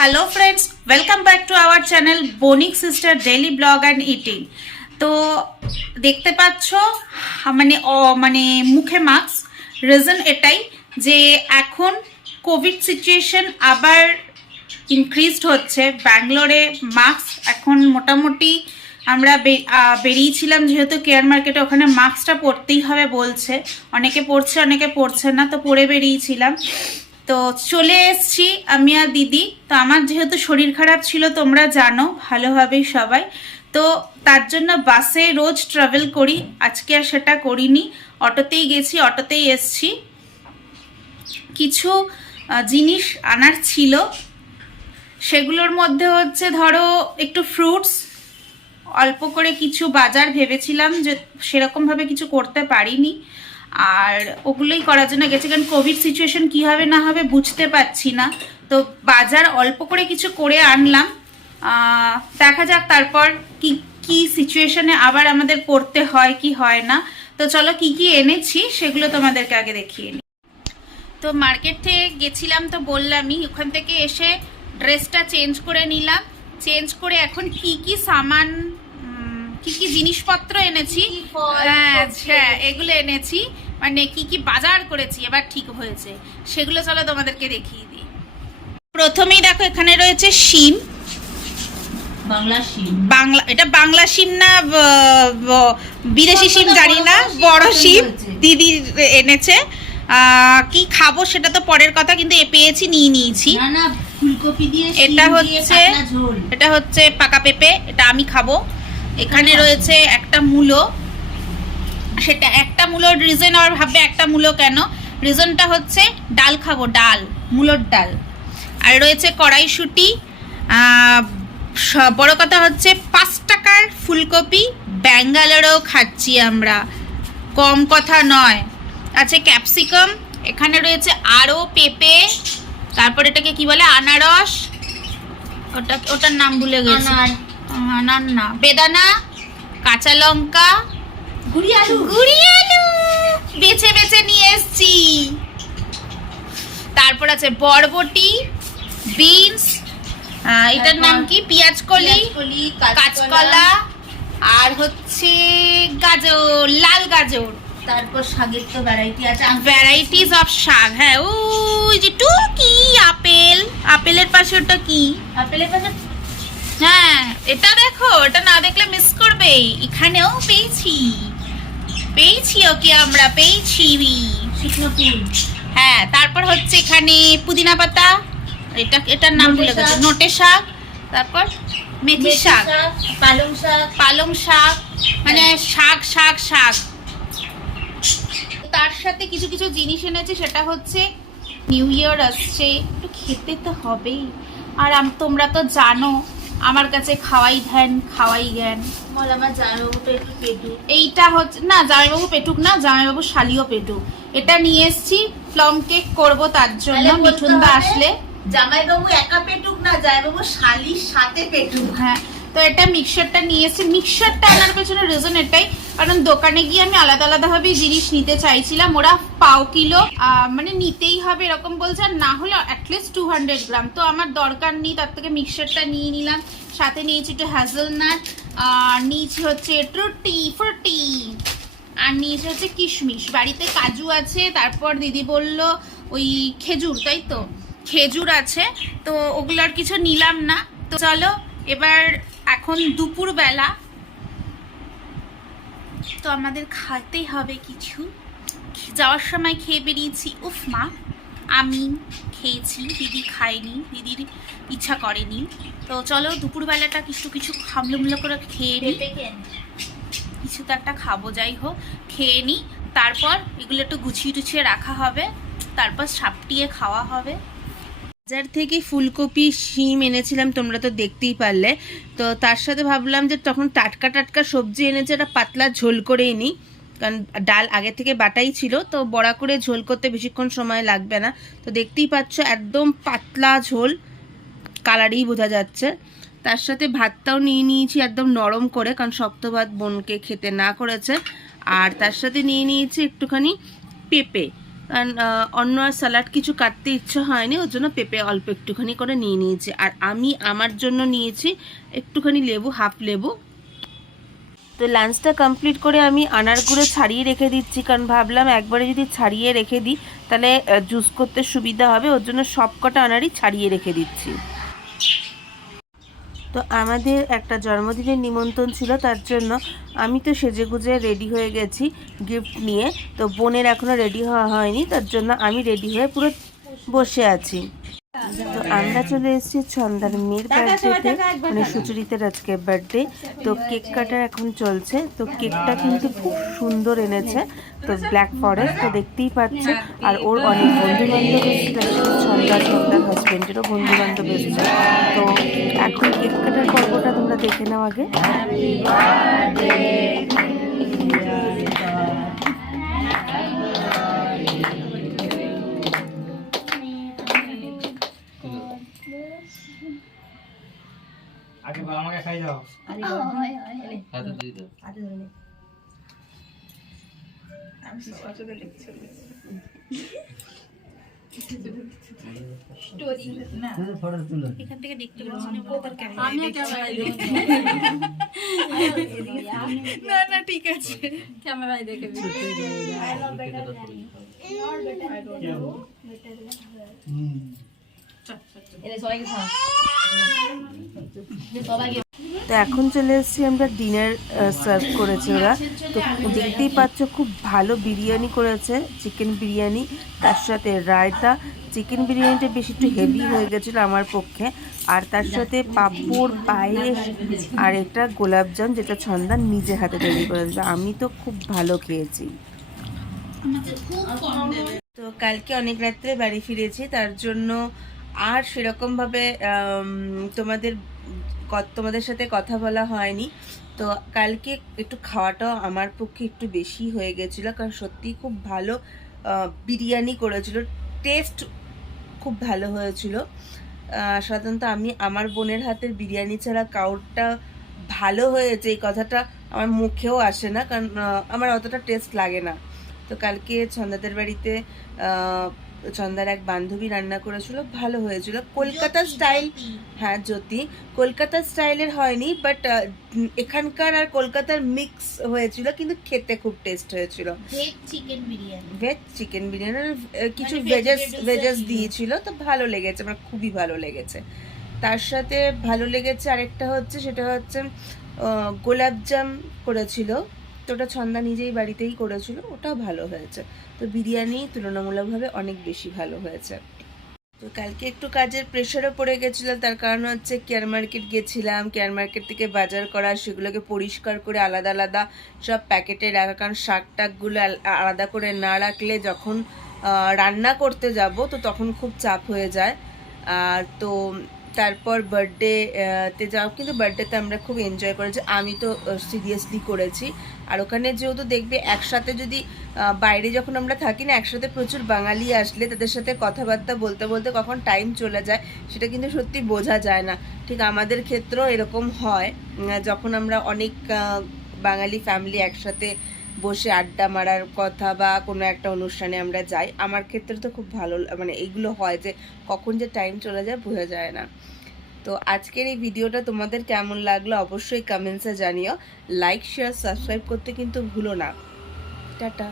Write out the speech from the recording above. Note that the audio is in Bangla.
Hello friends, welcome back to our channel Banik sister daily blog and eating. তো দেখতে পাচ্ছ মানে মুখে মাস্ক। রিজন এটাই যে এখন কোভিড সিচুয়েশন আবার ইনক্রিজড হচ্ছে ব্যাঙ্গালোরে। মাস্ক এখন মোটামুটি আমরা বেরিয়েছিলাম যেহেতু কেয়ার মার্কেটে, ওখানে মাস্কটা পরতেই হবে বলছে, অনেকে পরছে অনেকে পরছে না, তো পরে বেরিয়েছিলাম। তো চলে এসছি আমি আর দিদি। তো আমার যেহেতু শরীর খারাপ ছিল তোমরা জানো ভালোভাবেই সবাই, তো তার জন্য বাসে রোজ ট্রাভেল করি, আজকে আর সেটা করিনি, অটোতেই গেছি, অটোতেই এসছি। কিছু জিনিস আনার ছিল, সেগুলোর মধ্যে হচ্ছে ধরো একটু ফ্রুটস, অল্প করে কিছু বাজার ভেবেছিলাম যে সেরকমভাবে কিছু করতে পারিনি, আর ওগুলোই করার জন্য গেছি, কারণ কোভিড সিচুয়েশন কী হবে না হবে বুঝতে পারছি না। তো বাজার অল্প করে কিছু করে আনলাম, দেখা যাক তারপর কি কি সিচুয়েশনে আবার আমাদের পড়তে হয় কি হয় না। তো চলো কি কি এনেছি সেগুলো তোমাদেরকে আগে দেখিয়ে নিই। তো মার্কেট থেকে গেছিলাম তো বললামই, ওখান থেকে এসে ড্রেসটা চেঞ্জ করে নিলাম, চেঞ্জ করে এখন কি কি সামান কি কি জিনিসপত্র এনেছি, হ্যাঁ এগুলো এনেছি, মানে কি কি বাজার করেছি এবার ঠিক হয়েছে সেগুলো চলো তোমাদেরকে দেখিয়ে দিই। প্রথমেই দেখো এখানে রয়েছে শিম, বাংলা, এটা বাংলা শিম না বিদেশি শিম জানি না, বড় শিম দিদি এনেছে। কি খাবো সেটা তো পরের কথা, কিন্তু এ পেয়েছি নিয়ে নিয়েছি। এটা হচ্ছে পাকা পেঁপে, এটা আমি খাবো। এখানে রয়েছে একটা মূলো, সেটা একটা মূলোর রিজন আবার ভাববে একটা মূলো কেন, রিজনটা হচ্ছে ডাল খাবো, ডাল, মূলোর ডাল। আর রয়েছে কড়াইশুঁটি, বড় কথা হচ্ছে 5 টাকার ফুলকপি, ব্যাঙ্গালোরেও খাচ্ছি আমরা, কম কথা নয়। আছে ক্যাপসিকাম, এখানে রয়েছে আরও পেঁপে, তারপর এটাকে কি বলে আনারস, ওটার নাম ভুলে গেছি, না বেদানা, কাঁচা লঙ্কা, গুড়ি আলু বেছে বেছে নিয়ে এসছি। তারপর আছে বরবটি, বিনস, এটার নাম কি পেঁয়াজকলি, কাঁচকলা, আর হচ্ছে গাজর, লাল গাজর। তারপর শাকের তো ভ্যারাইটি আছে, ভ্যারাইটিস অফ শাক। হ্যাঁ ওই যে টুকি আপেল, আপেলের পাশে ওটা কি, আপেলের পাশে, হ্যাঁ এটা দেখো, এটা না দেখলে মিস করবে। এখানেও পেয়েছি ওকে আমরা পেয়েছি শুকনো ফুল। হ্যাঁ তারপর হচ্ছে এখানে পুদিনা পাতা, এটার নাম ভুলে গেছি, নোটে শাক, তারপর মেথি শাক, পালং শাক, মানে শাক শাক শাক। তার সাথে কিছু কিছু জিনিস এনেছে, সেটা হচ্ছে নিউ ইয়ার আসছে, একটু খেতে তো হবেই। আর তোমরা তো জানো আমার কাছে খাওয়াই ধ্যান খাওয়াই জ্ঞান। আমার জামাইবাবুটা একটু পেটুক, এইটা হচ্ছে না জামাইবাবু পেটুক না, জামাইবাবু শালিও পেটুক। এটা নিয়ে এসছি প্লাম কেক করবো, তার জন্য মিঠুনদা আসলে। জামাইবাবু একা পেটুক না, জামাইবাবু শালির সাথে পেটুক। হ্যাঁ তো এটা মিক্সচারটা নিয়ে এসছি। মিক্সচারটা আনার পেছনে রিজন এটাই, কারণ দোকানে গিয়ে আমি আলাদা আলাদাভাবে জিনিস নিতে চাইছিলাম, ওরা পাও কিলো মানে নিতেই হবে এরকম বলছে, আর না হলে অ্যাটলিস্ট 200 গ্রাম, তো আমার দরকার নেই, তার থেকে মিক্সচারটা নিয়ে নিলাম। সাথে নিয়েছি একটু হ্যাজেলনাট, আর নিয়েছি হচ্ছে ফ্রুটি, আর নিয়েছি হচ্ছে কিশমিশ, বাড়িতে কাজু আছে। তারপর দিদি বলল ওই খেজুর, তাই তো খেজুর আছে, তো ওগুলো আর কিছু নিলাম না। তো চলো এবার এখন দুপুর বেলা, তো আমাদের খাইতেই হবে কিছু। যাওয়ার সময় খেয়ে বেরিয়েছি, উফ মা, আমি খেয়েছি, দিদি খায়নি, দিদির ইচ্ছা করেনি। তো চলো দুপুরবেলাটা কিছু হামলুমলো করে খেয়ে নিই, কিছু তো একটা খাবো, যাই হোক খেয়ে নিই, তারপর এগুলো একটু গুছিয়ে টুছিয়ে রাখা হবে, তারপর সাপটিয়ে খাওয়া হবে। বাজার থেকে ফুলকপি শিম এনেছিলাম, তোমরা তো দেখতেই পারলে। তো তার সাথে ভাবলাম যে তখন টাটকা টাটকা সবজি এনেছে, একটা পাতলা ঝোল করেই নিই, কারণ ডাল আগে থেকে বাটাই ছিল, তো বড়া করে ঝোল করতে বেশিক্ষণ সময় লাগবে না। তো দেখতেই পাচ্ছ একদম পাতলা ঝোল, কালারেই বোঝা যাচ্ছে। তার সাথে ভাতটাও নিয়ে নিয়েছি একদম নরম করে, কারণ শক্ত ভাত বোনকে খেতে না করেছে। আর তার সাথে নিয়ে নিয়েছি একটুখানি পেঁপে, কারণ অন্য আর স্যালাড কিছু কাটতে ইচ্ছে হয়নি, ওর জন্য পেঁপে অল্প একটুখানি করে নিয়ে নিয়েছি। আর আমি আমার জন্য নিয়েছি একটুখানি লেবু, হাফ লেবু। তো লাঞ্চটা কমপ্লিট করে আমি আনারগুলো ছাড়িয়ে রেখে দিচ্ছি, কারণ ভাবলাম একবারে যদি ছাড়িয়ে রেখে দিই তাহলে জুস করতে সুবিধা হবে, ওর জন্য সব কটা আনারই ছাড়িয়ে রেখে দিচ্ছি। তো আমাদের একটা জন্মদিনের নিমন্ত্রণ ছিল, তার জন্য আমি তো সেজেগুজে রেডি হয়ে গেছি গিফট নিয়ে। তো বোনের এখনও রেডি হওয়া হয়নি, তার জন্য আমি রেডি হয়ে পুরো বসে আছি। তো আমরা চলে এসেছি ছন্দার মেয়ের বার্থডেতে, মানে সুচরিতার আজকে বার্থডে। তো কেক কাটার এখন চলছে। তো কেকটা কিন্তু খুব সুন্দর এনেছে, তো ব্ল্যাক ফরেস্ট তো দেখতেই পাচ্ছে। আর ওর অনেক বন্ধু বান্ধব এসেছে, ছন্দার হাজবেন্ডেরও বন্ধু বান্ধব এসেছে। তো এখন কেক কাটার পর্বটা তোমরা দেখে নাও আগে। আগে আমাকে খাই দাও। হাতে দিয়ে দাও। এখান থেকে দেখতে পাচ্ছি না ওদের ক্যামেরা। না না ঠিক আছে, ক্যামেরায় দেখে তো এখন চলে এসেছি আমরা, ডিনার সার্ভ করেছে ওরা। তো দেখতেই পাচ্ছ খুব ভালো বিরিয়ানি করেছে, চিকেন বিরিয়ানি, তার সাথে রায়তা। চিকেন বিরিয়ানিটা বেশি একটু হেভি হয়ে গেছিলো আমার পক্ষে। আর তার সাথে পাঁপড়, পায়েস আর এটা গোলাপজাম, যেটা ছন্দা নিজে হাতে তৈরি করেছে। আমি তো খুব ভালো খেয়েছি। তো কালকে অনেক রাত্রে বাড়ি ফিরেছি, তার জন্য আর সেরকমভাবে তোমাদের সাথে কথা বলা হয়নি। তো কালকে একটু খাওয়াটাও আমার পক্ষে একটু বেশি হয়ে গেছিলো, কারণ সত্যিই খুব ভালো বিরিয়ানি করেছিল, টেস্ট খুব ভালো হয়েছিল। সাধারণত আমি আমার বোনের হাতের বিরিয়ানি ছাড়া কাউরটা ভালো হয়েছে এই কথাটা আমার মুখেও আসে না, কারণ আমার অতটা টেস্ট লাগে না। তো কালকে ছন্দাদের বাড়িতে ছন্দার এক বান্ধবী রান্না করেছিল, ভালো হয়েছিল। কলকাতা স্টাইল, হ্যাঁ জ্যোতি, কলকাতা স্টাইলের হয়নি, বাট এখানকার আর কলকাতার মিক্স হয়েছিল, কিন্তু খেতে খুব টেস্ট হয়েছিল। ভেজ চিকেন বিরিয়ানি কিছু ভেজেস দিয়েছিল, তো ভালো লেগেছে, আমার খুবই ভালো লেগেছে। তার সাথে ভালো লেগেছে আরেকটা হচ্ছে, সেটা হচ্ছে গোলাপজাম করেছিল, তো ওটা ছন্দা নিজেই বাড়িতেই করেছিল, ওটাও ভালো হয়েছে। তো বিরিয়ানি তুলনামূলকভাবে অনেক বেশি ভালো হয়েছে। তো কালকে একটু কাজের প্রেশারও পড়ে গেছিলো, তার কারণ হচ্ছে কেয়ার মার্কেট গেছিলাম, কেয়ার মার্কেট থেকে বাজার করা, সেগুলোকে পরিষ্কার করে আলাদা আলাদা সব প্যাকেটে রাখা, কারণ শাক টাকগুলো আলাদা করে না রাখলে যখন রান্না করতে যাব তো তখন খুব চাপ হয়ে যায়। তো তারপর বার্থডেতে যাও, কিন্তু বার্থডেতে আমরা খুব এনজয় করেছি, আমি তো সিরিয়াসলি করেছি। আর ওখানে যেহেতু দেখবে একসাথে যদি বাইরে যখন আমরা থাকি না, একসাথে প্রচুর বাঙালি আসলে তাদের সাথে কথাবার্তা বলতে বলতে কখন টাইম চলে যায় সেটা কিন্তু সত্যি বোঝা যায় না। ঠিক আমাদের ক্ষেত্রেও এরকম হয়, যখন আমরা অনেক বাঙালি ফ্যামিলি একসাথে বসে আড্ডা মারার কথা বা কোনো একটা অনুষ্ঠানে আমরা যাই, আমার ক্ষেত্রে তো খুব ভালো, মানে এইগুলো হয় যে কখন যে টাইম চলে যায় বোঝা যায় না। তো আজকের এই ভিডিওটা তোমাদের কেমন লাগলো অবশ্যই কমেন্টসে জানিও। লাইক, শেয়ার, সাবস্ক্রাইব করতে কিন্তু ভুলো না। টাটা।